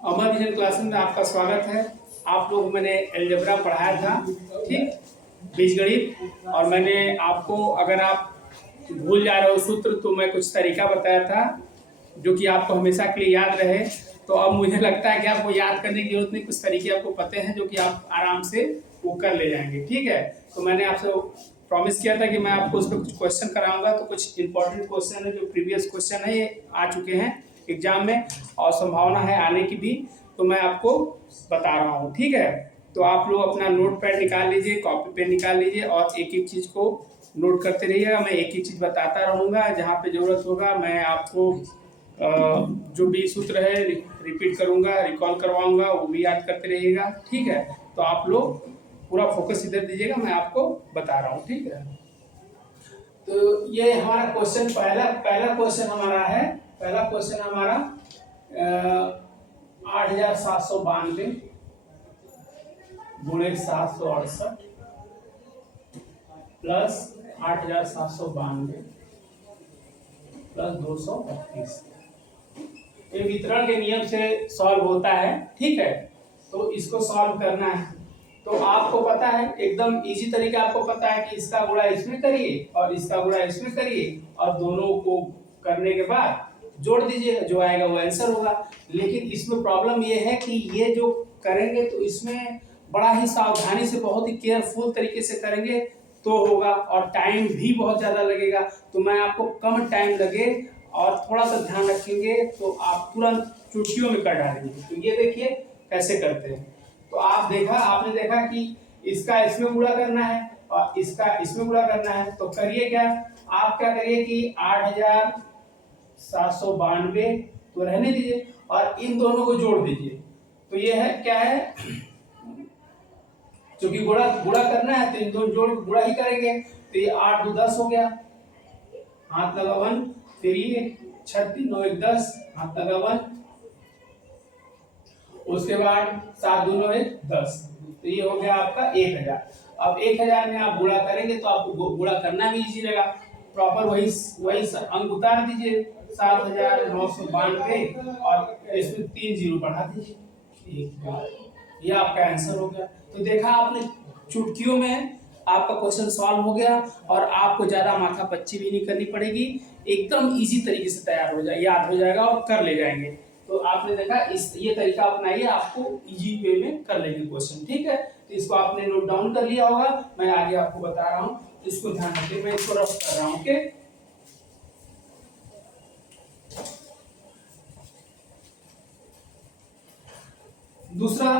अमर vision classes में आपका स्वागत है। आप लोग मैंने अलजेब्रा पढ़ाया था, ठीक, बीजगणित। और मैंने आपको, अगर आप भूल जा रहे हो सूत्र, तो मैं कुछ तरीका बताया था जो कि आपको हमेशा के लिए याद रहे। तो अब मुझे लगता है कि आपको याद करने की जरूरत नहीं, कुछ तरीके आपको पते हैं जो कि आप आराम से वो कर ले जाएंगे, ठीक है। तो मैंने आपसे प्रॉमिस किया था कि मैं आपको उस पर कुछ क्वेश्चन कराऊंगा। तो कुछ इंपॉर्टेंट क्वेश्चन है, जो प्रीवियस क्वेश्चन है, ये आ चुके हैं एग्जाम में और संभावना है आने की भी, तो मैं आपको बता रहा हूँ, ठीक है। तो आप लोग अपना नोट पैड निकाल लीजिए, कॉपी पेन निकाल लीजिए और एक एक चीज को नोट करते रहिएगा। मैं एक एक चीज बताता रहूँगा, जहाँ पे जरूरत होगा मैं आपको जो भी सूत्र है रिपीट करूँगा, रिकॉल करवाऊँगा, वो भी याद करते रहिएगा, ठीक है। तो आप लोग पूरा फोकस इधर दीजिएगा, मैं आपको बता रहा हूँ, ठीक है। तो ये हमारा क्वेश्चन पहला क्वेश्चन हमारा है। पहला क्वेश्चन हमारा 8792 गुणे 768 प्लस 8792 प्लस 232। ये वितरण के नियम से सॉल्व होता है, ठीक है। तो इसको सॉल्व करना है, तो आपको पता है एकदम इजी तरीका, आपको पता है कि इसका गुणा इसमें करिए और इसका गुणा इसमें करिए और दोनों को करने के बाद जोड़ दीजिए, जो आएगा वो आंसर होगा। लेकिन इसमें प्रॉब्लम ये है कि ये जो करेंगे तो इसमें बड़ा ही सावधानी से, बहुत ही केयरफुल तरीके से करेंगे तो होगा, और टाइम भी बहुत ज़्यादा लगेगा। तो मैं आपको कम टाइम लगे और थोड़ा सा ध्यान रखेंगे तो आप तुरंत चुटकियों में कर डालेंगे। तो ये देखिए कैसे करते हैं। तो आपने देखा कि इसका इसमें गुणा करना है और इसका इसमें गुणा करना है। तो करिए क्या, आप क्या करिए कि 8792 तो रहने दीजिए और इन दोनों को जोड़ दीजिए। तो ये है क्या है, क्योंकि गुणा करना है तो इन दोनों जोड़ गुणा ही करेंगे। तो ये 8 2 10 हो गया, हाथ लगा 1, फिर ये 36 9 1 10, हाथ लगा 1, उसके बाद 7 2 9 1 10। तो ये हो गया आपका 1000। अब 1000 में आप गुणा करेंगे तो आपको गुणा करना भी इजी रहेगा। प्रॉपर वही अंक उतार दीजिए, 7992 और इसमें 3 जीरो बढ़ा दीजिए, ये आपका आंसर हो गया। तो देखा आपने, चुटकियों में आपका क्वेश्चन सॉल्व हो गया और आपको ज्यादा माथा पच्ची भी नहीं करनी पड़ेगी, एकदम इजी तरीके से तैयार हो जाए, याद हो जाएगा और कर ले जाएंगे। तो आपने देखा ये तरीका अपनाइए, आपको इजी वे में कर लेंगे क्वेश्चन, ठीक है। तो इसको आपने नोट डाउन कर लिया होगा, मैं आगे आपको बता रहा हूँ, इसको ध्यान रखिए। मैं इसको रफ कर रहा हूँ, ओके। दूसरा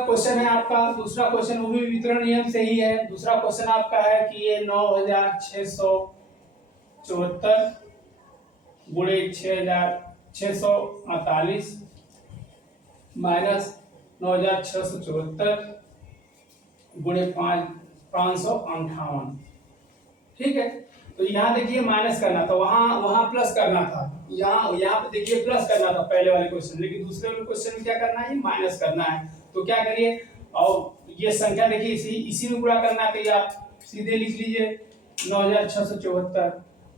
क्वेश्चन है आपका, दूसरा क्वेश्चन वो भी वितरण नियम से ही है। दूसरा क्वेश्चन आपका है कि ये 9674 गुणे 6648 माइनस 9674 गुणे 558, ठीक है। तो यहाँ देखिए माइनस करना था, वहां प्लस करना था, यहाँ पे देखिए प्लस करना था पहले वाले क्वेश्चन, लेकिन दूसरे वाले क्वेश्चन में क्या करना है, माइनस करना है। तो क्या करिए, और ये संख्या देखिए इसी में गुणा करना है, तो आप सीधे लिख लीजिए 9674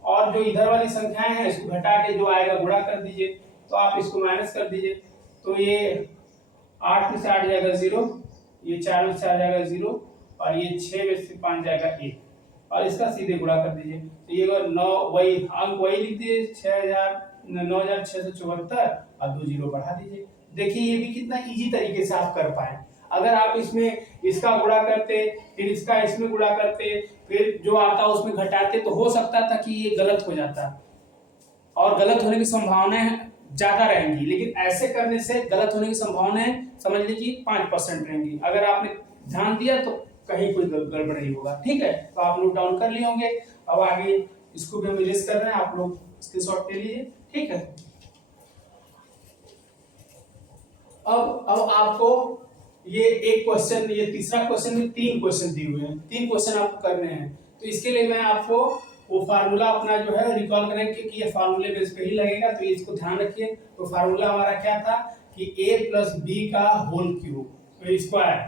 और जो इधर वाली संख्याएं हैं इसको घटा के जो आएगा गुणा कर दीजिए। तो आप इसको माइनस कर दीजिए। तो ये 8 में से 8 जाएगा 0, ये 4 में से 4 जाएगा 0 और ये 6 में से 5 जाएगा 1 और इसका सीधे गुणा कर दीजिए। तो ये 9 वही अंक वही लिख दीजिए, 9674 और 2 जीरो बढ़ा दीजिए। देखिए ये भी कितना इजी तरीके से आप कर पाए। अगर आप इसमें इसका गुणा करते, फिर इसका इसमें गुणा करते, फिर जो आता उसमें घटाते, तो हो सकता था कि ये गलत हो जाता और गलत होने की संभावनाएं ज्यादा रहेंगी। लेकिन ऐसे करने से गलत होने की संभावनाएं समझ लीजिए 5% रहेंगी। अगर आपने ध्यान दिया तो कहीं कोई गड़बड़ नहीं होगा, ठीक है। तो आप लोग डाउन कर लिए होंगे। अब आगे इसको भी हम इरेज कर रहे हैं, आप लोग स्क्रीनशॉट ले लीजिए, ठीक है। अब आपको ये एक क्वेश्चन, ये तीसरा क्वेश्चन में 3 क्वेश्चन दिए हुए हैं, 3 क्वेश्चन आपको करने हैं। तो इसके लिए मैं आपको वो फार्मूला अपना जो है रिकॉल करेंगे, क्योंकि ये फार्मूले बेस पे ही लगेगा, तो इसको ध्यान रखिए। तो फार्मूला हमारा क्या था कि a प्लस बी का होल क्यूब स्क्वायर,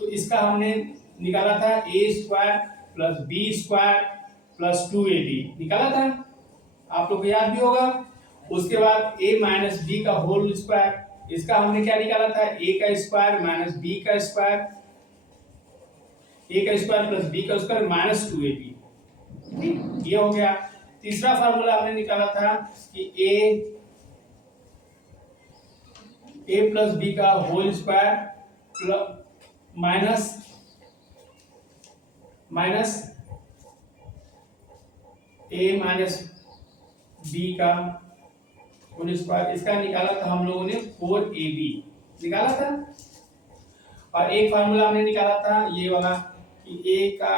तो इसका हमने निकाला था a square plus b square plus 2ab निकाला था, आप लोग को याद भी होगा। उसके बाद a माइनस बी का होल स्क्वायर, इसका हमने क्या निकाला था, ए का स्क्वायर माइनस बी का स्क्वायर, ए का स्क्वायर प्लस बी का स्क्वायर माइनस 2ab, ठीक, ये हो गया। तीसरा फार्मूला हमने निकाला था कि ए प्लस बी का होल स्क्वायर प्लस माइनस ए माइनस बी का होल स्क्वायर, इसका निकाला था हम लोगों ने 4ab निकाला था। और एक फार्मूला हमने निकाला था ये वाला कि ए का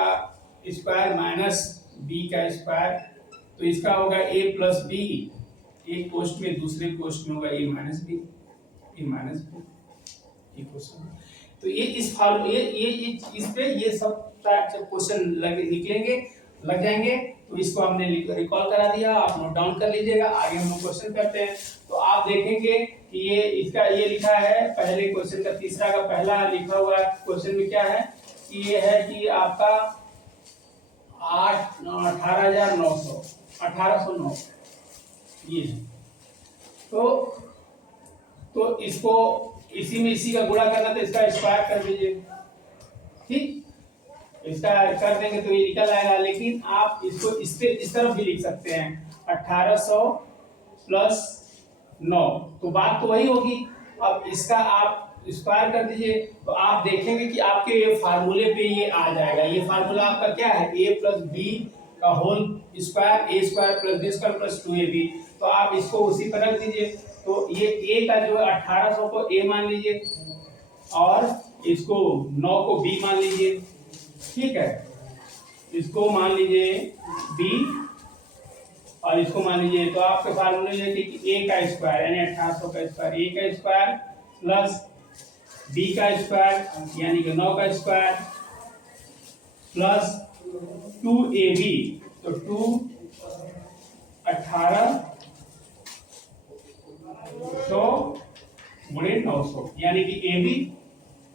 स्क्वायर माइनस बी का स्क्वायर, तो इसका होगा ए प्लस बी, एक कोष्ठ में दूसरे कोष्ठ में होगा ए माइनस बी क्वेश्चन। तो ये इस फार्मूला ये इस पे ये सब क्वेश्चन निकलेंगे, लग जाएंगे। तो इसको हमने रिकॉल करा दिया, आप नोट डाउन कर लीजिएगा। आगे हम लोग क्वेश्चन करते हैं। तो आप देखेंगे कि ये इसका ये लिखा है पहले क्वेश्चन का, तीसरा का पहला लिखा हुआ क्वेश्चन में क्या है कि ये है कि आपका 1809 ये है। तो इसको इसी में इसी का गुणा करना, तो इसका स्क्वायर कर दीजिए, ठीक, इसका कर देंगे तो ये निकल आएगा। लेकिन आप इसको इस तरफ भी लिख सकते हैं 1800 प्लस 9, तो बात तो वही होगी। अब इसका आप स्क्वायर कर दीजिए तो आप देखेंगे कि आपके ये फार्मूले पे ये आ जाएगा। ये फार्मूला आपका क्या है, a प्लस बी का whole square, a square plus b square plus 2ab। तो आप इसको उसी पर रख दीजिए। तो ये a का जो है 1800 को a मान लीजिए और इसको 9 को b मान लीजिए, ठीक है, इसको मान लीजिए b और इसको मान लीजिए। तो आपके फार्मूले है कि a का स्क्वायर यानी 1800 का स्क्वायर, a का स्क्वायर प्लस b का स्क्वायर यानी कि 9 का स्क्वायर प्लस 2ab, तो 2 1800 गुणे 900 यानी कि ab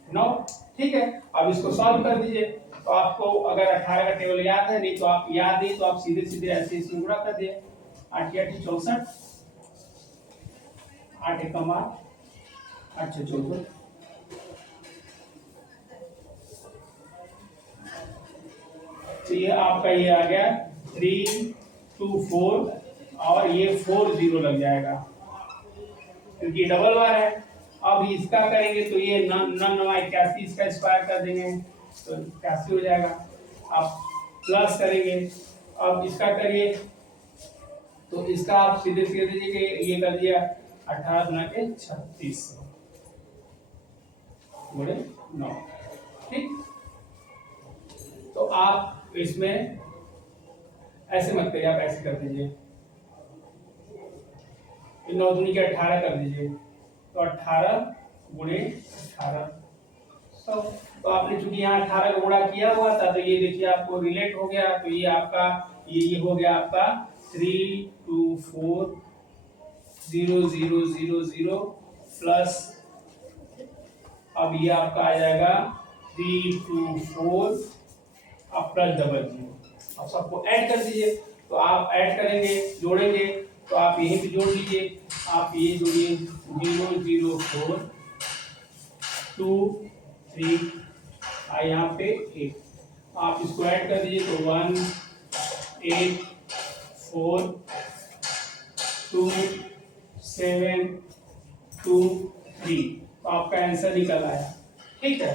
9, ठीक है। अब इसको सॉल्व कर दीजिए। तो आपको अगर 18 का टेबल याद है, नहीं तो आप याद नहीं तो आप सीधे सीधे ऐसे इसमें गुणा कर दिए, 8 या 64, 8 एकम 8 से 64, तो ये आपका ये आ गया 324 और ये 40 लग जाएगा क्योंकि डबल बार है। अब इसका करेंगे तो ये 81, इसका स्क्वायर कर देंगे तो 81 हो जाएगा। आप प्लस करेंगे, अब इसका करिए तो इसका आप सीधे सीधे दीजिए, ये कर दिया 18 गुना के 36 गुणे 9, ठीक। तो आप इसमें ऐसे मत करिए, आप ऐसे कर दीजिए, 9 दूनी के 18 कर दीजिए, तो 18 गुणे 1800। तो आपने चूंकि यहाँ 18 का गुणा किया हुआ था तो ये देखिए आपको रिलेट हो गया। तो ये आपका ये हो गया आपका 3240000 प्लस, अब ये आपका आ जाएगा 324 अब प्लस 00। अब सबको ऐड कर दीजिए। तो आप ऐड करेंगे, जोड़ेंगे, तो आप यहीं पे जोड़ लीजिए। आप ये जोड़िए 004 2 3 यहाँ पे 8, आप इसको ऐड कर दीजिए तो 1 8 4 2 7 2 3, तो आपका आंसर निकल आया, ठीक है,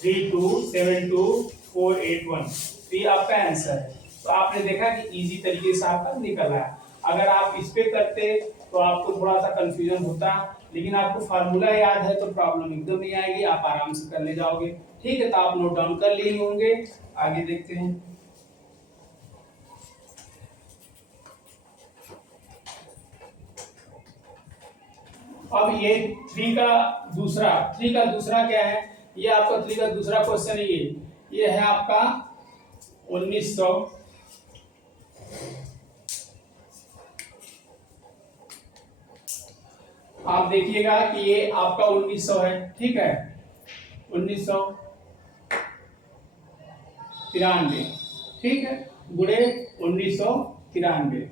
3272481, तो ये आपका आंसर है। तो आपने देखा कि इजी तरीके से आपका निकल आया। अगर आप इस पे करते तो आपको थोड़ा सा कंफ्यूजन होता, लेकिन आपको फार्मूला याद है तो प्रॉब्लम एकदम नहीं आएगी, आप आराम से कर ले जाओगे, ठीक है। तो आप नोट डाउन कर लिए होंगे, आगे देखते हैं। अब ये 3 का दूसरा क्या है, ये आपका 3 का दूसरा क्वेश्चन है। ये है आपका 1900, आप देखिएगा कि ये आपका 1900 है, ठीक है, 1993, ठीक है, गुणे 1993।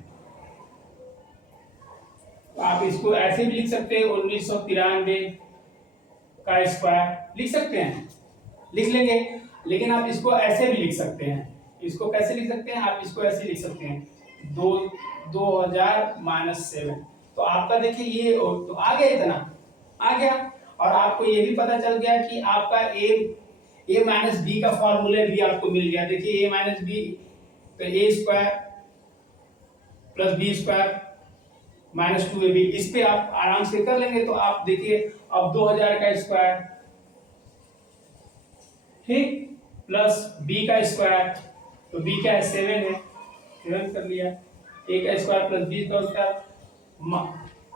तो आप इसको ऐसे भी लिख सकते हैं 1993 का स्क्वायर लिख सकते हैं, लिख लेंगे। लेकिन आप इसको ऐसे भी लिख सकते हैं, इसको कैसे लिख सकते हैं, आप इसको ऐसे लिख सकते हैं 2000 माइनस 7। तो आपका देखिए ये तो आ गया, इतना आ गया। और आपको ये भी पता चल गया कि आपका ए माइनस बी का फॉर्मूला भी आपको मिल गया। देखिए ए माइनस बी तो a square plus b square minus 2ab, इस पे आप आराम से कर लेंगे। तो आप देखिए अब 2000 का स्क्वायर, ठीक, प्लस बी का स्क्वायर, तो बी का 7 है, 7 कर लिया, ए का स्क्वायर प्लस बी का स्क्वायर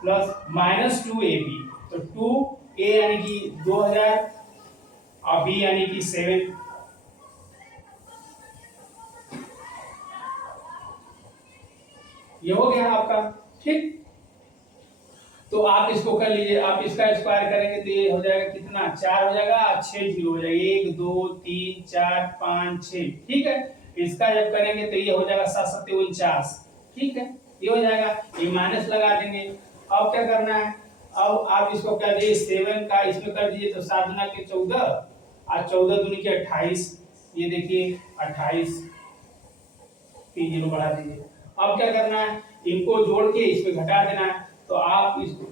प्लस माइनस 2ab, तो 2a यानी कि 2000 और b यानी कि 7। ये हो गया आपका, ठीक। तो आप इसको कर लीजिए, आप इसका स्क्वायर करेंगे तो ये हो जाएगा कितना, 4 हो जाएगा, 6 जीरो हो जाएगा, 1 2 3 4 5 6, ठीक है। इसका जब करेंगे तो ये हो जाएगा 7 7 49, ठीक है, ये हो जाएगा। ये माइनस लगा देंगे। अब क्या करना है, अब आप इसको कर दीजिए 7 का इसमें कर दीजिए, तो 7 गुना के 14 और 14 दूनी के 28, ये देखिए 28, 3 जीरो बढ़ा दीजिए। अब क्या करना है, इनको जोड़ के इसमें घटा देना है। तो आप इसको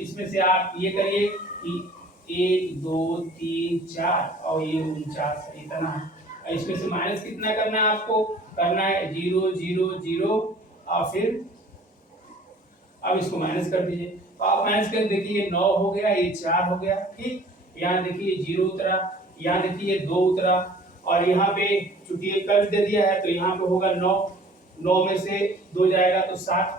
इसमें से आप ये करिए कि 1 2 3 4 और ये 49 इतना है। इसमें से माइनस कितना करना है, आपको करना है 0 0 0 और फिर अब इसको माइनस कर दीजिए। तो आप माइनस कर देखिए 9 हो गया, ये 4 हो गया, ठीक। यहाँ देखिए 0 उतरा, यहाँ देखिए 2 उतरा, और यहाँ पे चूंकि ये कर्व दे दिया है तो यहाँ पे होगा 9, 9 में से 2 जाएगा तो 7,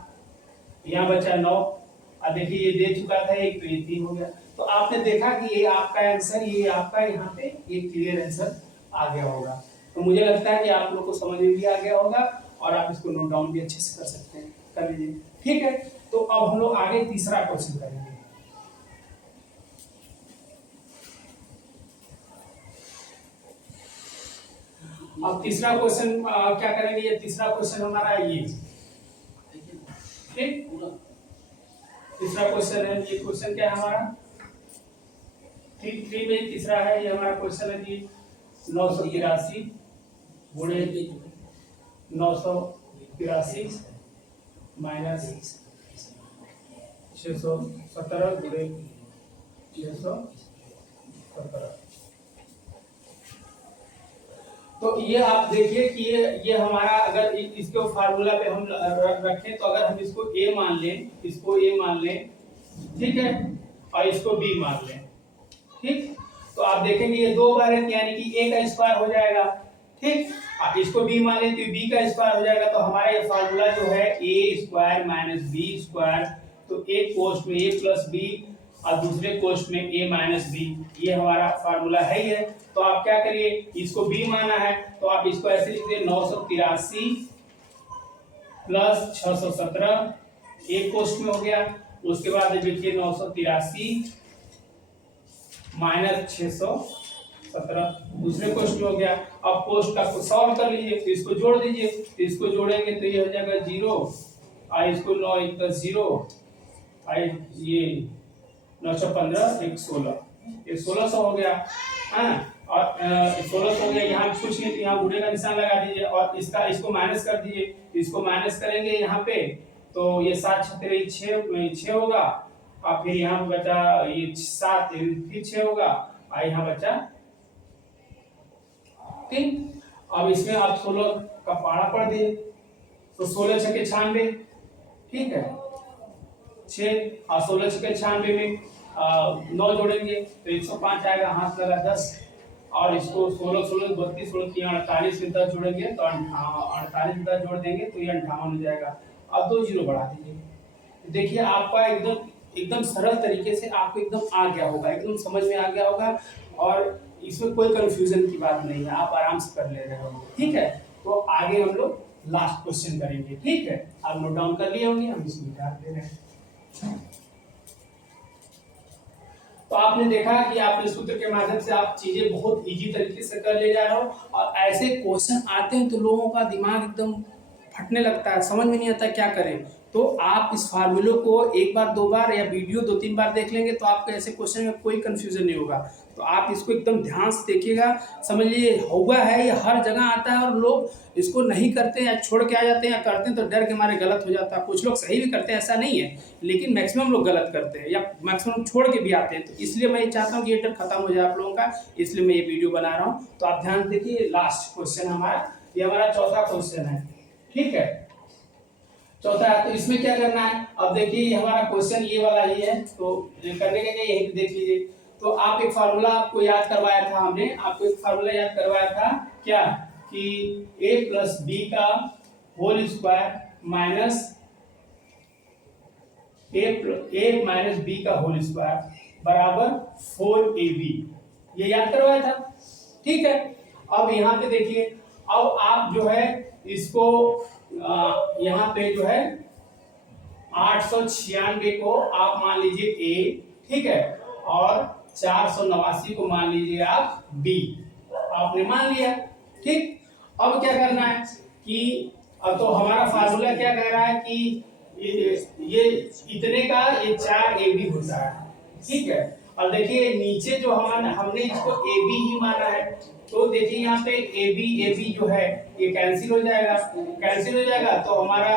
यहाँ बचा 9, और देखिए ये दे चुका था एक, तो ये 3 हो गया। तो आपने देखा कि ये आपका आंसर, ये आपका यहाँ पे ये क्लियर आंसर आ गया होगा। तो मुझे लगता है कि आप लोग को समझ में भी आ गया होगा और आप इसको नोट डाउन भी अच्छे से कर सकते हैं, कर लीजिए, ठीक है। तो अब हम लोग आगे तीसरा क्वेश्चन करेंगे। अब तीसरा क्वेश्चन क्या करेंगे, ये तीसरा क्वेश्चन हमारा ये, ठीक, तीसरा क्वेश्चन है, ये क्वेश्चन क्या है हमारा 3 में तीसरा है, ये हमारा क्वेश्चन है जी 983 गुणे 983 माइनस 617 गुणे 617। तो ये आप देखिए कि ये हमारा अगर इसके फार्मूला पे हम रखें तो अगर हम इसको a मान लें, इसको a मान लें, ठीक है, और इसको b मान लें, ठीक। तो आप देखेंगे ये 2 बार है, यानी कि a का स्क्वायर हो जाएगा, ठीक। आप इसको b मान लें तो b का स्क्वायर हो जाएगा। तो हमारा ये फार्मूला जो है a square minus b square, तो एक कोष्ठ में a प्लस b और दूसरे कोष्ठ में a माइनस b, ये हमारा फार्मूला है ही है। तो आप क्या करिए, इसको b माना है तो आप इसको ऐसे लिखिए 983 प्लस 617, एक कोष्ठ में हो गया। उसके बाद लिखिए 983 माइनस 617, दूसरे कोष्ठ में हो गया। अब कोष्ठ का सॉल्व कर लीजिए, तो इसको जोड़ दीजिए, तो इसको जोड़ेंगे तो ये हो जाएगा 0 और इसको 9 1 0 और ये 915 1 16, ये 1600 हो गया, हाँ। और 1600 हो गया, यहाँ कुछ नहीं, यहाँ गुणे का निशान लगा दीजिए और इसका इसको माइनस कर दीजिए। इसको माइनस करेंगे यहाँ पे तो ये 7 6 होगा, और फिर यहाँ बचा ये 7 फिर 6 होगा, और यहाँ बचा 3। अब इसमें आप 16 का पारा पढ़ दिए, तो 16 6 96, ठीक है, 6 और 16 6 96 में 9 जोड़ेंगे तो 105 आएगा, हाथ लगा 10, और इसको 16 16 32 16 48 में 10 जोड़ेंगे तो 48 में 10 जोड़ देंगे तो ये 58 हो जाएगा। अब 2 जीरो बढ़ा दीजिए, देखिए आपका एकदम सरल तरीके से आपको एकदम आ गया होगा, एकदम समझ में आ गया होगा, और इसमें कोई कंफ्यूजन की बात नहीं है, आप आराम से कर ले रहे हो, ठीक है। तो आगे हम लोग लास्ट क्वेश्चन करेंगे, ठीक है। आप नोट डाउन कर लिए होंगे, हम इसमें डाल दे रहे हैं। तो आपने देखा कि आपने सूत्र के माध्यम से आप चीजें बहुत इजी तरीके से कर ले जा रहे हो, और ऐसे क्वेश्चन आते हैं तो लोगों का दिमाग एकदम फटने लगता है, समझ में नहीं आता क्या करें। तो आप इस फार्मूलों को एक बार दो बार या वीडियो 2-3 बार देख लेंगे तो आपको ऐसे क्वेश्चन में कोई कंफ्यूजन नहीं होगा। तो आप इसको एकदम ध्यान से देखिएगा, समझ लीजिए हुआ है, ये हर जगह आता है और लोग इसको नहीं करते हैं या छोड़ के आ जाते हैं, या करते हैं तो डर के मारे गलत हो जाता है। कुछ लोग सही भी करते हैं, ऐसा नहीं है, लेकिन मैक्सिमम लोग गलत करते हैं या मैक्सिमम छोड़ के भी आते हैं। तो इसलिए मैं ये चाहता हूँ कि ये डर खत्म हो जाए आप लोगों का, इसलिए मैं ये वीडियो बना रहा हूँ। तो आप ध्यान देखिए, लास्ट क्वेश्चन हमारा, ये हमारा चौथा क्वेश्चन है, ठीक है, चौथा है। तो इसमें क्या करना है, अब देखिए ये हमारा क्वेश्चन ये वाला ही है, तो करने के लिए यही देख लीजिए। तो आप एक फार्मूला आपको याद करवाया था, हमने आपको एक फार्मूला याद करवाया था क्या, कि a प्लस बी का whole square minus a minus b का होल स्क्वायर बराबर 4ab, ये याद करवाया था, ठीक है। अब यहाँ पे देखिए, अब आप जो है इसको यहाँ पे जो है 896 को आप मान लीजिए a, ठीक है, और 489 को मान लीजिए आप b, आपने मान लिया, ठीक। अब क्या करना है कि अब तो हमारा फार्मूला क्या कह रहा है कि ये इतने का ये 4ab होता है, ठीक है। और देखिए नीचे जो हमने इसको ab ही माना है, तो देखिए यहाँ पे ab जो है ये कैंसिल हो जाएगा, तो हमारा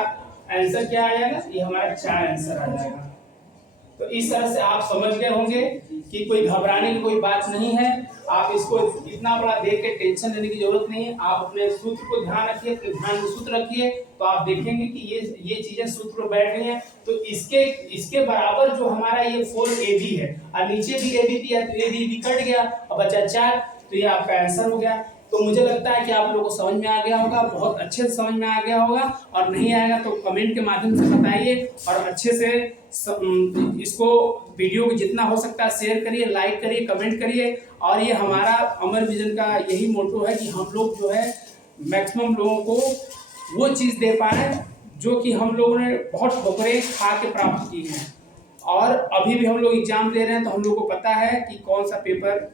आंसर क्या आ जाएगा, ये हमारा 4 आंसर आ जाएगा। तो इस तरह से आप समझ गए होंगे कि कोई घबराने की कोई बात नहीं है। आप इसको इतना बड़ा देख के टेंशन लेने की जरूरत नहीं है। आप अपने सूत्र को ध्यान रखिए, अपने ध्यान में सूत्र रखिए, तो आप देखेंगे कि ये चीजें सूत्र में बैठ गई हैं। तो इसके बराबर जो हमारा ये 4ab है और नीचे भी ab दिया, तो ab कट गया और बचा 4, तो ये आपका आंसर हो गया। तो मुझे लगता है कि आप लोगों को समझ में आ गया होगा, बहुत अच्छे से समझ में आ गया होगा, और नहीं आएगा तो कमेंट के माध्यम से बताइए, और अच्छे से इसको वीडियो को जितना हो सकता है शेयर करिए, लाइक करिए, कमेंट करिए। और ये हमारा अमर विजन का यही मोटो है कि हम लोग जो है मैक्सिमम लोगों को वो चीज़ दे पाए जो कि हम लोगों ने बहुत ठोकरें खा के प्राप्त की हैं। और अभी भी हम लोग एग्जाम दे रहे हैं, तो हम लोग को पता है कि कौन सा पेपर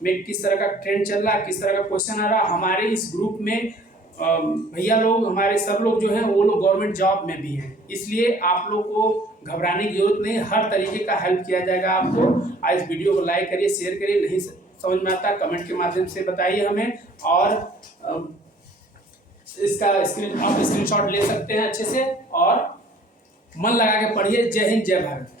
में किस तरह का ट्रेंड चल रहा है, किस तरह का क्वेश्चन आ रहा है। हमारे इस ग्रुप में भैया लोग, हमारे सब लोग जो हैं वो लोग गवर्नमेंट जॉब में भी हैं, इसलिए आप लोग को घबराने की जरूरत नहीं, हर तरीके का हेल्प किया जाएगा आपको। आज इस वीडियो को लाइक करिए, शेयर करिए, नहीं समझ में आता कमेंट के माध्यम से बताइए हमें, और इसका आप स्क्रीनशॉट ले सकते हैं अच्छे से, और मन लगा के पढ़िए। जय हिंद, जय भारत।